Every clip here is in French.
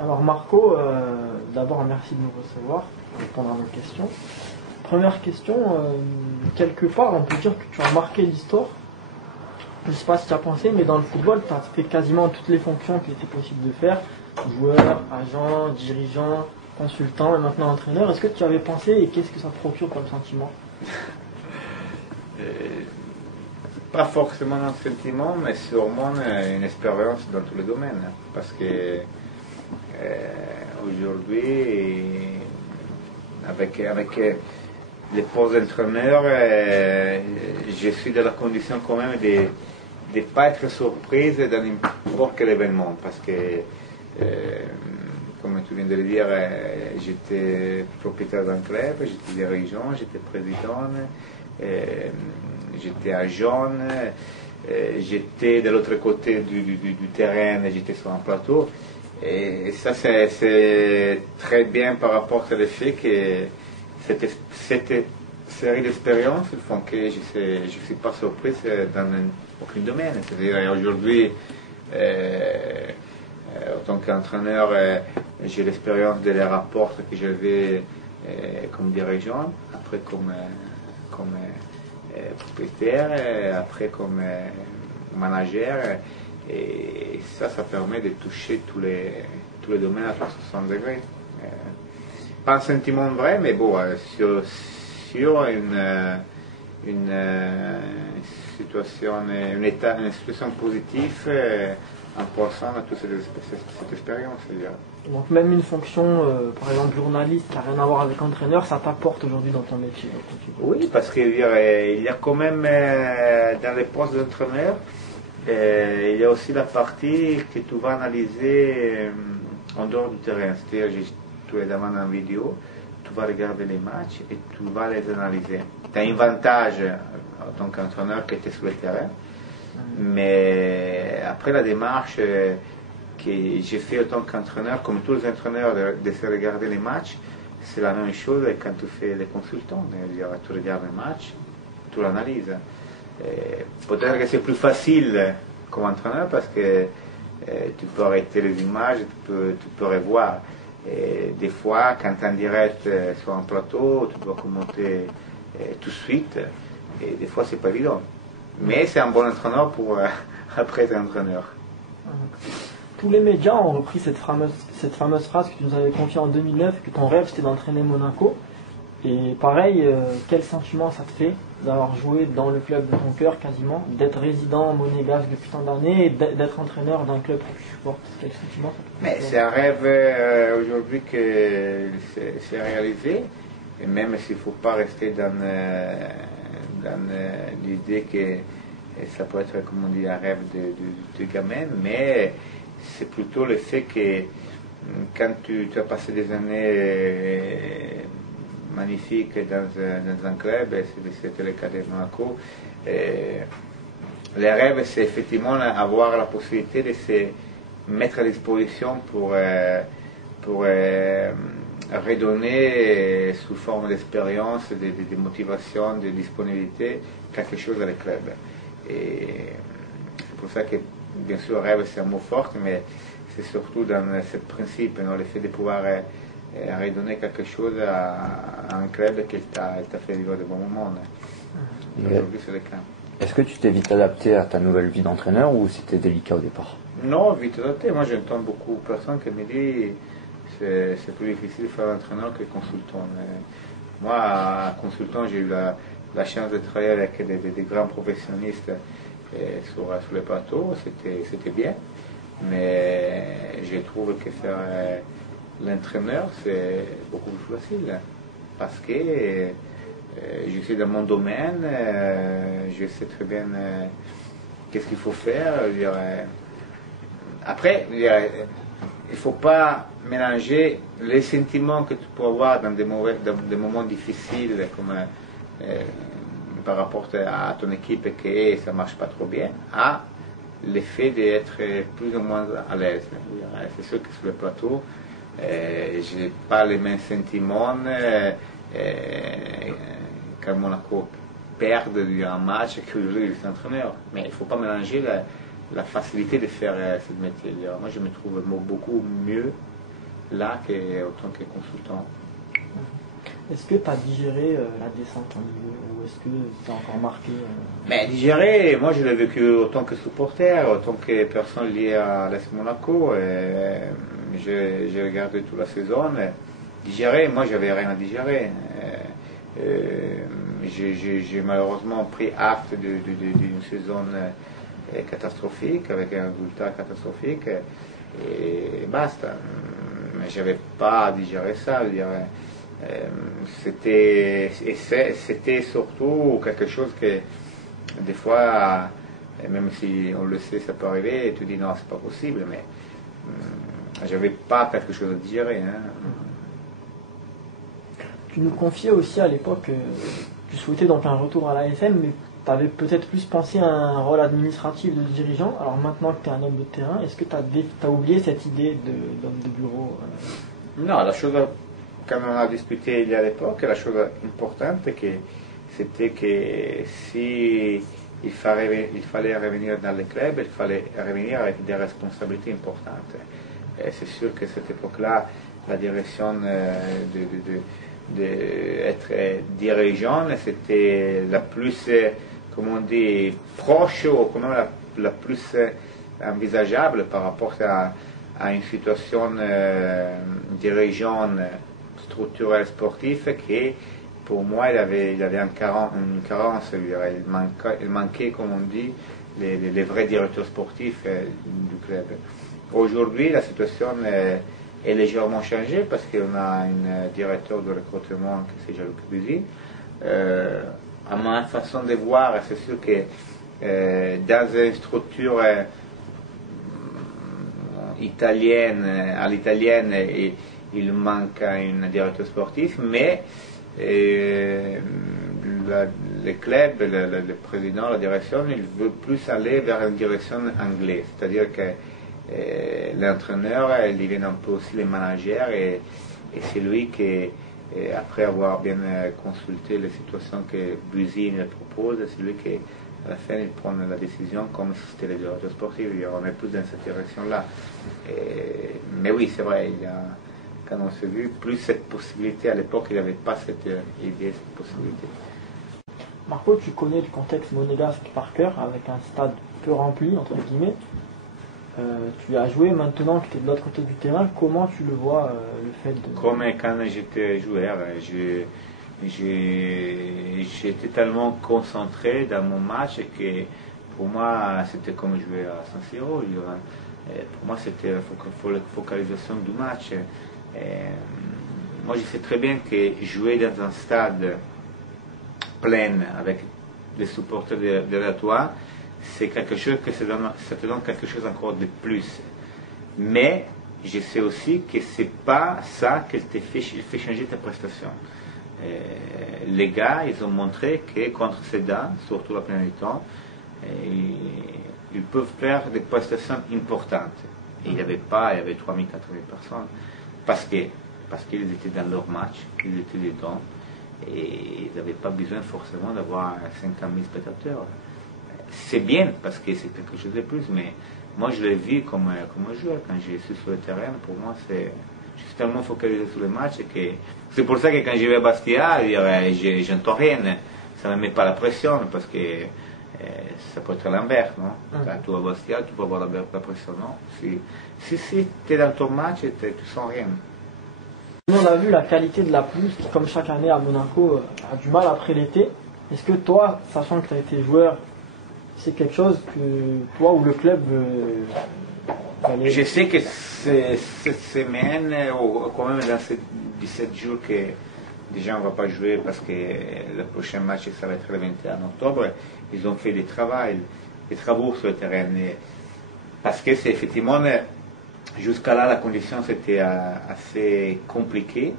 Alors Marco, d'abord merci de nous recevoir, pour répondre à nos questions. Première question, quelque part on peut dire que tu as marqué l'histoire. Je ne sais pas si tu as pensé, mais dans le football, tu as fait quasiment toutes les fonctions qu'il était possible de faire. Joueur, agent, dirigeant, consultant et maintenant entraîneur. Est-ce que tu avais pensé et qu'est-ce que ça te procure comme sentiment? Pas forcément un sentiment, mais sûrement une expérience dans tous les domaines. Parce que aujourd'hui, avec les postes d'entraîneur, je suis dans la condition quand même de ne pas être surprise dans n'importe quel événement. Parce que, comme tu viens de le dire, j'étais propriétaire d'un club, j'étais dirigeant, j'étais président. J'étais agent, j'étais de l'autre côté du terrain, j'étais sur un plateau. Et ça, c'est très bien par rapport au fait que cette série d'expériences font que je ne suis pas surprise dans aucun domaine. C'est-à-dire aujourd'hui, en tant qu'entraîneur, j'ai l'expérience des rapports que j'avais comme dirigeant, après comme propriétaire, après comme manager, et ça permet de toucher tous les domaines à 360 degrés. Pas un sentiment vrai, mais bon, sur une situation positive en pensant à toute cette expérience. Donc même une fonction, par exemple journaliste, qui n'a rien à voir avec entraîneur, ça t'apporte aujourd'hui dans ton métier. Oui, parce qu'il y a quand même dans les postes d'entraîneur, il y a aussi la partie que tu vas analyser en dehors du terrain. C'est-à-dire, tu es devant une vidéo, tu vas regarder les matchs et tu vas les analyser. Tu as un avantage en tant qu'entraîneur que tu es sur le terrain, mais après la démarche que j'ai fait en tant qu'entraîneur, comme tous les entraîneurs, de se regarder les matchs, c'est la même chose quand tu fais les consultants. Tu regardes le match, tu l'analyses. Peut-être que c'est plus facile comme entraîneur parce que tu peux arrêter les images, tu peux revoir. Et des fois, quand tu es en direct sur un plateau, tu dois commenter tout de suite. Et des fois, c'est pas évident. Mais c'est un bon entraîneur pour après être entraîneur. Tous les médias ont repris cette fameuse phrase que tu nous avais confiée en 2009, que ton rêve c'était d'entraîner Monaco. Et pareil, quel sentiment ça te fait d'avoir joué dans le club de ton cœur quasiment, d'être résident monégasque depuis tant d'années et d'être entraîneur d'un club que tu supportes? Quel sentiment ça te fait? Mais c'est un rêve aujourd'hui que c'est réalisé. Et même s'il ne faut pas rester dans l'idée que ça peut être, comme on dit, un rêve de gamin, mais c'est plutôt le fait que quand tu as passé des années magnifiques dans un club, c'était le cas de Monaco, le rêve c'est effectivement avoir la possibilité de se mettre à disposition pour redonner sous forme d'expérience, de motivation, de disponibilité, quelque chose dans le club. Et c'est pour ça que, bien sûr, rêve c'est un mot fort, mais c'est surtout dans ce principe, le fait de pouvoir redonner quelque chose à un club qui t'a fait vivre de bons moments. Aujourd'hui, c'est le cas. Est-ce que tu t'es vite adapté à ta nouvelle vie d'entraîneur ou c'était délicat au départ? Non, vite adapté. Moi, j'entends beaucoup de personnes qui me disent que c'est plus difficile de faire entraîneur que consultant. Moi, consultant, j'ai eu la chance de travailler avec des grands professionnalistes sur les plateaux, c'était bien, mais je trouve que faire l'entraîneur, c'est beaucoup plus facile, parce que je suis dans mon domaine, je sais très bien qu'est-ce qu'il faut faire. Après, il ne faut pas mélanger les sentiments que tu peux avoir dans des moments difficiles, comme par rapport à ton équipe et que ça ne marche pas trop bien, à l'effet d'être plus ou moins à l'aise. C'est sûr que sur le plateau, je n'ai pas les mêmes sentiments quand Monaco perd un match que je suis entraîneur. Mais il ne faut pas mélanger la facilité de faire ce métier. Moi, je me trouve beaucoup mieux là qu'en tant que consultant. Est-ce que tu as digéré la descente en Ligue 2 ou est-ce que tu as encore marqué Mais digérer, moi je l'ai vécu autant que supporter, autant que personne liée à l'AS Monaco. J'ai regardé toute la saison. Digérer, moi j'avais rien à digérer. J'ai malheureusement pris acte d'une saison catastrophique, avec un résultat catastrophique, et basta. Mais j'avais pas à digérer ça, je dirais. C'était surtout quelque chose que des fois, même si on le sait, ça peut arriver, et tu dis non, c'est pas possible, mais j'avais pas quelque chose à digérer. Hein. Tu nous confiais aussi à l'époque que tu souhaitais donc un retour à l'ASM, mais tu avais peut-être plus pensé à un rôle administratif de dirigeant. Alors maintenant que tu es un homme de terrain, est-ce que tu as oublié cette idée d'homme de bureau Non, la chose, comme on a discuté il y a l'époque, la chose importante, c'était que si il fallait revenir dans le club, il fallait revenir avec des responsabilités importantes. Et c'est sûr que cette époque-là, la direction d'être dirigeant, c'était la plus, comment on dit, proche ou quand même la plus envisageable par rapport à une situation dirigeante structurelle sportive qui, pour moi, il avait une carence. Il manquait, comme on dit, les vrais directeurs sportifs du club. Aujourd'hui, la situation est légèrement changée parce qu'on a un directeur de recrutement qui c'est Jean-Luc Buzy. À ma façon de voir, c'est sûr que dans une structure italienne, à l'italienne, il manque un directeur sportif, mais le club, le président, la direction, il veut plus aller vers une direction anglaise, c'est-à-dire que l'entraîneur, il vient un peu aussi les managers et c'est lui qui, après avoir bien consulté les situations que Buzy propose, c'est lui qui, à la fin, il prend la décision comme si c'était le directeur sportif. On est plus dans cette direction-là. Mais oui, c'est vrai, quand on s'est vu, plus cette possibilité, à l'époque, il n'y avait pas cette idée, cette possibilité. Marco, tu connais le contexte monégasque par cœur, avec un stade peu rempli, entre guillemets. Tu as joué maintenant que tu es de l'autre côté du terrain, comment tu le vois, le fait de... Comme quand j'étais joueur, j'étais tellement concentré dans mon match que pour moi c'était comme jouer à San Siro. Pour moi c'était la focalisation du match. Moi je sais très bien que jouer dans un stade plein avec des supporters derrière toi, c'est quelque chose que ça te donne quelque chose encore de plus. Mais je sais aussi que c'est pas ça qui te fait changer ta prestation. Les gars, ils ont montré que contre Sedan, surtout la première mi-temps, ils peuvent faire des prestations importantes. Et il y avait 3000, 4000 personnes parce qu'ils étaient dans leur match, ils étaient dedans et ils n'avaient pas besoin forcément d'avoir 50 000 spectateurs. C'est bien parce que c'est quelque chose de plus, mais moi je l'ai vu comme un joueur quand je suis sur le terrain. Pour moi, je suis tellement focalisé sur le match que c'est pour ça que quand je vais à Bastia, je n'entends rien. Ça ne me met pas la pression parce que ça peut être l'envers, non? Quand tu vas à Bastia, tu peux avoir la pression, non? Si tu es dans ton match, tu sens rien. On a vu la qualité de la pelouse qui, comme chaque année à Monaco, a du mal après l'été. Est-ce que toi, sachant que tu as été joueur, c'est quelque chose que toi ou le club aller... Je sais que cette semaine, ou quand même dans ces 17 jours que déjà on ne va pas jouer parce que le prochain match ça va être le 21 octobre, ils ont fait des travaux sur le terrain. Parce que c'est effectivement, jusqu'à là la condition c'était assez compliquée.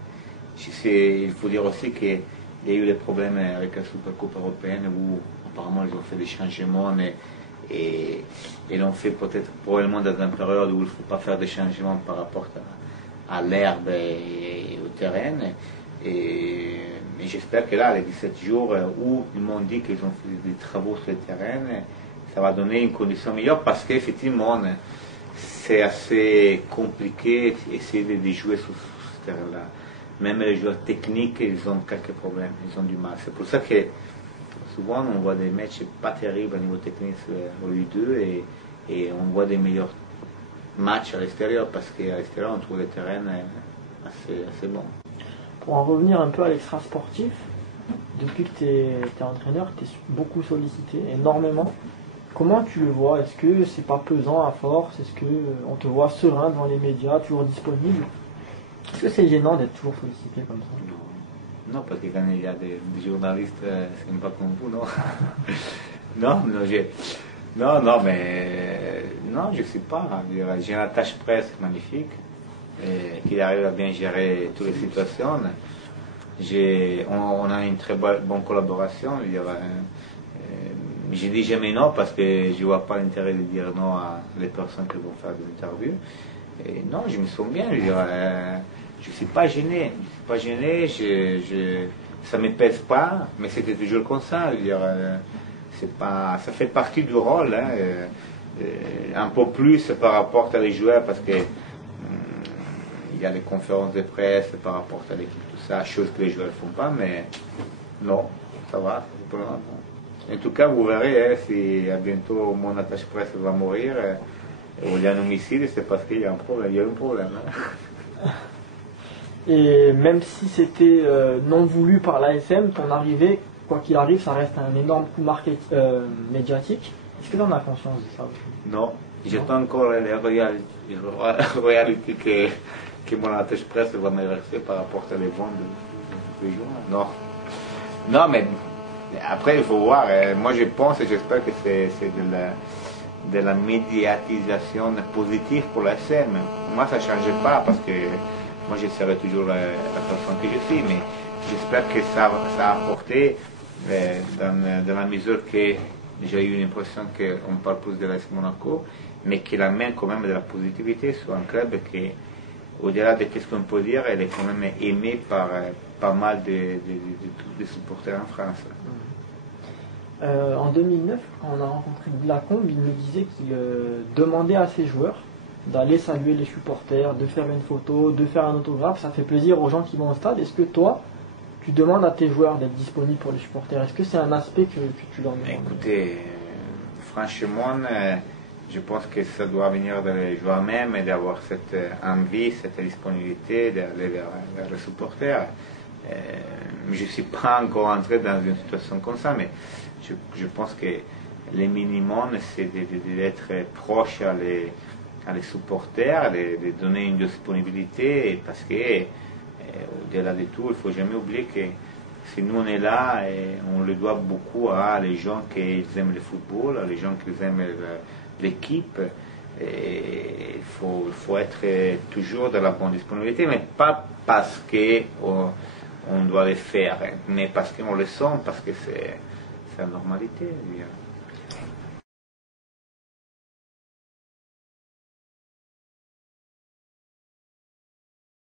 Il faut dire aussi qu'il y a eu des problèmes avec la Supercoupe européenne où apparemment ils ont fait des changements et ils l'ont fait peut-être probablement dans une période où il ne faut pas faire des changements par rapport à l'herbe et au terrain. Et j'espère que là, les 17 jours où ils m'ont dit qu'ils ont fait des travaux sur le terrain, ça va donner une condition meilleure parce qu'effectivement, c'est assez compliqué essayer de jouer sur ce terrain-là. Même les joueurs techniques, ils ont quelques problèmes, ils ont du mal. C'est pour ça que souvent on voit des matchs pas terribles au niveau technique au U2 et on voit des meilleurs matchs à l'extérieur parce qu'à l'extérieur on trouve des terrains assez bons. Pour en revenir un peu à l'extra sportif, depuis que tu es entraîneur, tu es beaucoup sollicité, énormément. Comment tu le vois? Est-ce que c'est pas pesant à force? Est-ce qu'on te voit serein devant les médias, toujours disponible? Est-ce que c'est gênant d'être toujours sollicité comme ça? Non, parce que quand il y a des journalistes, c'est pas comme vous, non? Non, mais je sais pas. J'ai une attache presse magnifique, qui arrive à bien gérer toutes les situations. On a une très bonne collaboration. Je dis jamais non parce que je vois pas l'intérêt de dire non à les personnes qui vont faire des interviews. Et non, je me sens bien. Je suis pas gêné. Ça me pèse pas, mais c'était toujours comme ça. Ça fait partie du rôle. Un peu plus par rapport à les joueurs parce que il y a les conférences de presse par rapport à l'équipe, tout ça, chose que les joueurs ne font pas, mais non, ça va. En tout cas, vous verrez, si à bientôt mon attache presse va mourir, ou il y a un homicide, c'est parce qu'il y a un problème. Il y a un problème. Et même si c'était non voulu par l'ASM, ton arrivée, quoi qu'il arrive, ça reste un énorme coup médiatique. Est-ce que tu en as conscience de ça aussi? Non, j'attends encore les réalités que mon attache presse va me verser par rapport à les ventes de journaux. Non, mais après, il faut voir. Moi, je pense et j'espère que c'est de la médiatisation positive pour la scène. Moi, ça ne change pas parce que moi, je serai toujours la personne que je suis, mais j'espère que ça a apporté dans la mesure que j'ai eu l'impression qu'on parle plus de l'AS Monaco, mais qu'il amène quand même de la positivité sur un club qui, au-delà de ce qu'on peut dire, elle est quand même aimée par pas mal de supporters en France. En 2009, quand on a rencontré Lacombe, il nous disait qu'il demandait à ses joueurs d'aller saluer les supporters, de faire une photo, de faire un autographe. Ça fait plaisir aux gens qui vont au stade. Est-ce que toi, tu demandes à tes joueurs d'être disponibles pour les supporters? Est-ce que c'est un aspect que tu leur demandes? Écoutez, franchement, je pense que ça doit venir des joueurs même et d'avoir cette envie, cette disponibilité d'aller vers les supporters. Je ne suis pas encore entré dans une situation comme ça, mais je pense que le minimum, c'est d'être proche à les supporters, de donner une disponibilité, parce que au-delà de tout, il ne faut jamais oublier que si nous on est là, on le doit beaucoup à les gens qui aiment le football, à les gens qui aiment l'équipe. Il faut être toujours dans la bonne disponibilité, mais pas parce qu'on doit le faire, mais parce qu'on le sent, parce que c'est la normalité.